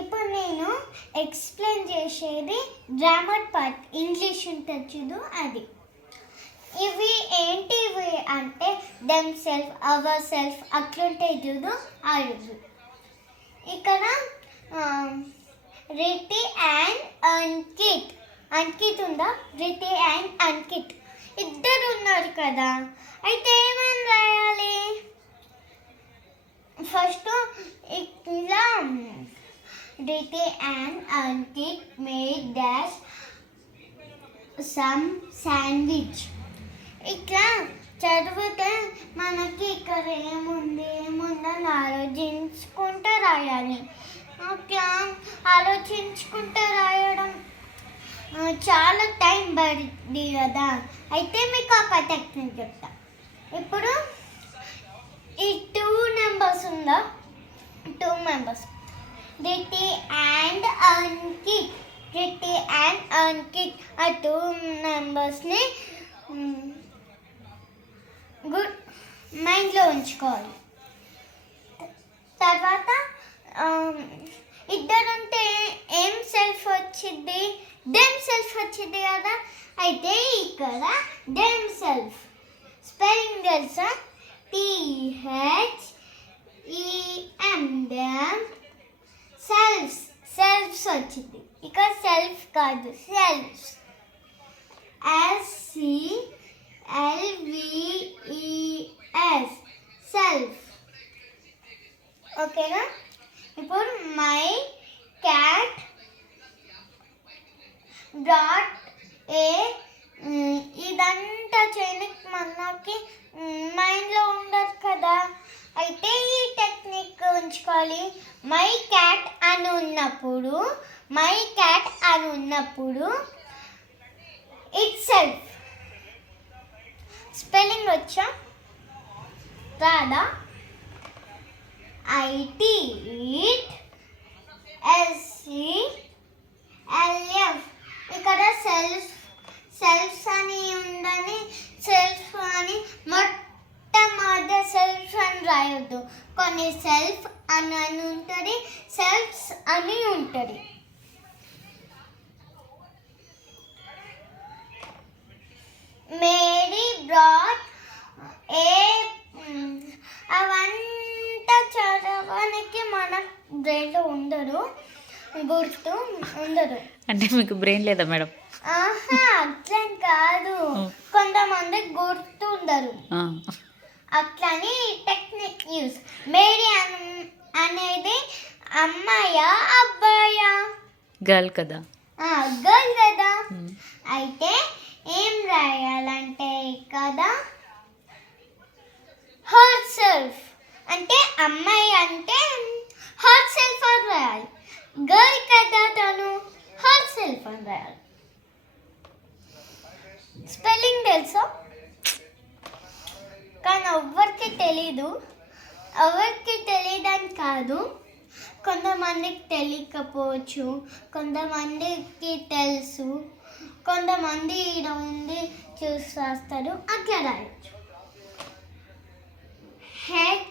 ఇప్పుడు నేను ఎక్స్ప్లెయిన్ చేసేది గ్రామర్ పార్ట్ ఇంగ్లీష్ ఉంటుంది చూడు అది. ఇవి ఏంటివి అంటే దెమ్ సెల్ఫ్, అవర్ సెల్ఫ్ అట్లుంటాయి చూడు అవి. ఇక్కడ రితి అండ్ అంకిత్, అంకిత్ ఉందా, రితి అండ్ అంకిత్ ఇద్దరు ఉన్నారు కదా. అయితే ఏమని రాయాలి? ఫస్ట్ ఇట్లా Riti and Ankit made dash some sandwich. ఇట్లా చదివితే మనకి ఇక్కడ ఏముందని ఆలోచించుకుంటూ రాయాలి. అట్లా ఆలోచించుకుంటూ రాయడం చాలా టైం పడుతుంది కదా. అయితే మీకు ఒక టెక్నిక్ చెప్తా. ఇప్పుడు ఈ 2 నెంబర్స్ ఉందా, 2 members Riti and Ankit, Riti and Ankit ఆ 2 మెంబర్స్ని గుడ్ మైండ్లో ఉంచుకోవాలి. తర్వాత ఇద్దరుంటే ఏం సెల్ఫ్ వచ్చింది, దెమ్ సెల్ఫ్ వచ్చింది కదా. అయితే ఇక్కడ దెమ్ సెల్ఫ్ స్పెల్లింగ్ తెలుసా? THEM దెమ్ సెల్ఫ్స్, సెల్ఫ్స్ వచ్చింది. ఇక్కడ సెల్ఫ్ కాదు సెల్ఫ్స్, SCLVES సెల్ఫ్. ఓకేనా? ఇప్పుడు మై క్యాట్ డాట్ ఏ ఇదంతా చేయడానికి మనకి మైండ్లో ఉండదు కదా. అయితే ఈ టెక్నిక్ ఉంచుకోవాలి. మై క్యాట్ అని ఉన్నప్పుడు, మై క్యాట్ అని ఉన్నప్పుడు ఇట్ సెల్ఫ్ స్పెల్లింగ్ వచ్చా రాదా? IT it SCLF. ఇక్కడ సెల్ఫ్, సెల్ఫ్స్ అని ఉందని సెల్ఫ్ అని మొట్టమొదటి సెల్ఫ్ అని రాయొద్దు. కొన్ని సెల్ఫ్ అని ఉంటుంది, సెల్ఫ్స్ అని ఉంటుంది. మేరీ బ్రాట్ ఏ అవంతా చదవడానికి మన బ్రెయిన్లో ఉండదు, గుర్తు ఉండదు. అంటే మీకు బ్రెయిన్ లేదా మేడం? అట్లా కాదు, కొంతమంది గుర్తు ఉండరు. అట్లని టెక్నిక్ యూస్. మేరీ అనేది అమ్మాయా అబ్బాయా? గర్ల్ కదా. గర్ల్ కదా. అయితే ఏం రాయాలంటే కదా హర్ సెల్ఫ్ అంటే అమ్మాయి అంటే హర్ సెల్ఫ్ అని రాయాలి. గర్ల్ కదా తను, హర్ సెల్ఫ్ అని రాయాలి. స్పెల్లింగ్ తెలుసా? కానీ ఎవరికి తెలీదు. ఎవరికి తెలియదని కాదు, కొంతమందికి తెలియకపోవచ్చు, కొంతమందికి తెలుసు, కొంతమంది ఈడ ఉండి చూసి రాస్తారు. అట్లా రాయొచ్చు. HERSCLF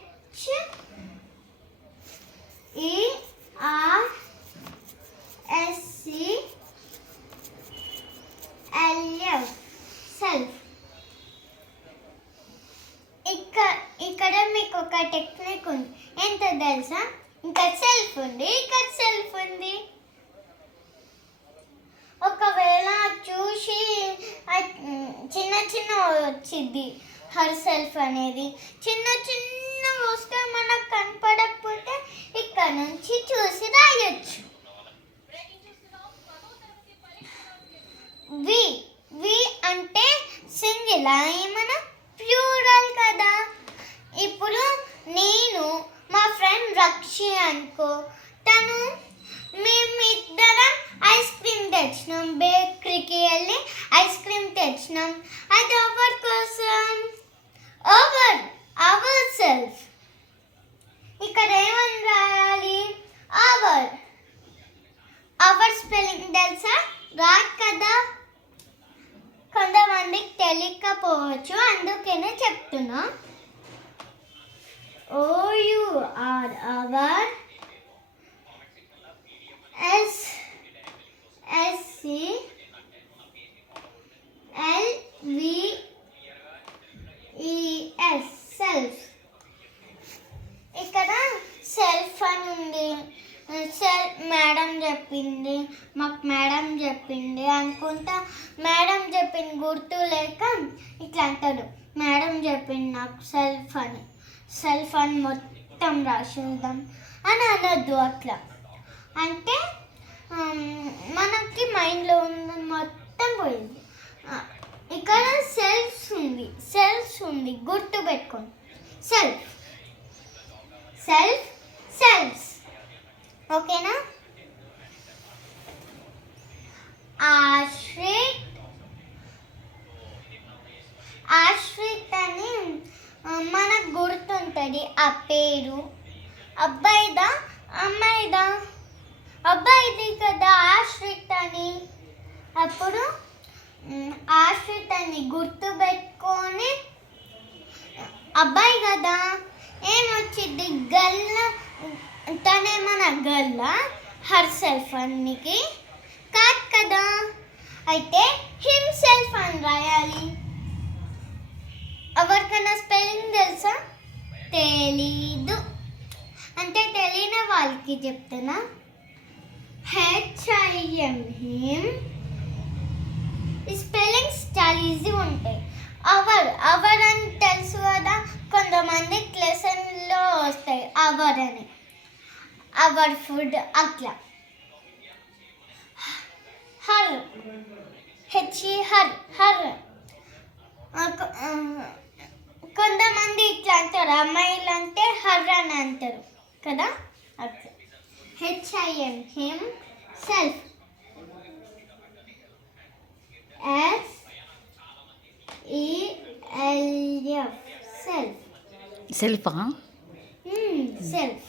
self. ఇక్కడ మీకు ఒక టెక్నిక్ ఉంది, ఎంత తెలుసా? ఇంకా సెల్ఫ్ ఉంది, ఇక్కడ సెల్ఫ్ ఉంది. ఒకవేళ చూసి చిన్న చిన్న వచ్చింది హర్ సెల్ఫ్ అనేది, చిన్న చిన్న వస్తే మనకు కనపడకపోతే ఇక్కడ నుంచి చూసి రాయొచ్చు. వి అంటే సింగిల్, ఏమన్నా ప్లూరల్ కదా. ఇప్పుడు నేను మా ఫ్రెండ్ రక్షి అనుకో, మేమిద్దరం ఐస్ క్రీమ్ తెచ్చినాం, బేకరీకి వెళ్ళి ఐస్ క్రీమ్ తెచ్చినాం. అది ఎవరి కోసం? Our self. ఇక్కడ ఏమని రాయాలి? అవర్ స్పెల్లింగ్ తెలుసా? రాదు కదా. కొంతమందికి తెలియకపోవచ్చు, అందుకనే చెప్తున్నా. OUR అవర్, మేడం చెప్పింది, మాకు మేడం చెప్పింది అనుకుంటా. మేడం చెప్పింది గుర్తు లేక ఇట్లా అంటాడు, మేడం చెప్పింది నాకు సెల్ఫ్ అని మొత్తం రాసేద్దాం అని అనొద్దు. అట్లా అంటే మనకి మైండ్లో ఉన్న మొత్తం పోయింది. ఇక్కడ సెల్ఫ్స్ ఉంది గుర్తు పెట్టుకోండి. సెల్ఫ్స్ ఓకేనా. ఆశ్రిత్ అని మనకు గుర్తుంటుంది ఆ పేరు. అబ్బాయిదా అమ్మాయిదా? అబ్బాయిది కదా ఆశ్రిత్ అని. అప్పుడు ఆశ్రిత్ అని గుర్తు పెట్టుకొని అబ్బాయి కదా ఏమొచ్చింది, గల్ల తనేమన్నా గల్ల హర్ సెల్ఫ్ అన్నికి కాదు కదా. అయితే హిమ్ సెల్ఫ్ అని రాయాలి. ఎవరికైనా స్పెల్లింగ్ తెలుసా? తెలీదు అంటే తెలియని వాళ్ళకి చెప్తున్నా. HIM హిమ్ స్పెల్లింగ్స్ చాలా ఈజీగా ఉంటాయి. అవర్ అని తెలుసు కదా, కొంతమంది లెసన్లో వస్తాయి అవర్ అని, అవర్ ఫుడ్ అట్లా. హర్ హర్ కొంతమంది ఇట్లా అంటారు, అమ్మాయిలు అంటే హర్ అని అంటారు కదా అట్లా. HIM him self. SELF self. సెల్ఫా? సెల్ఫ్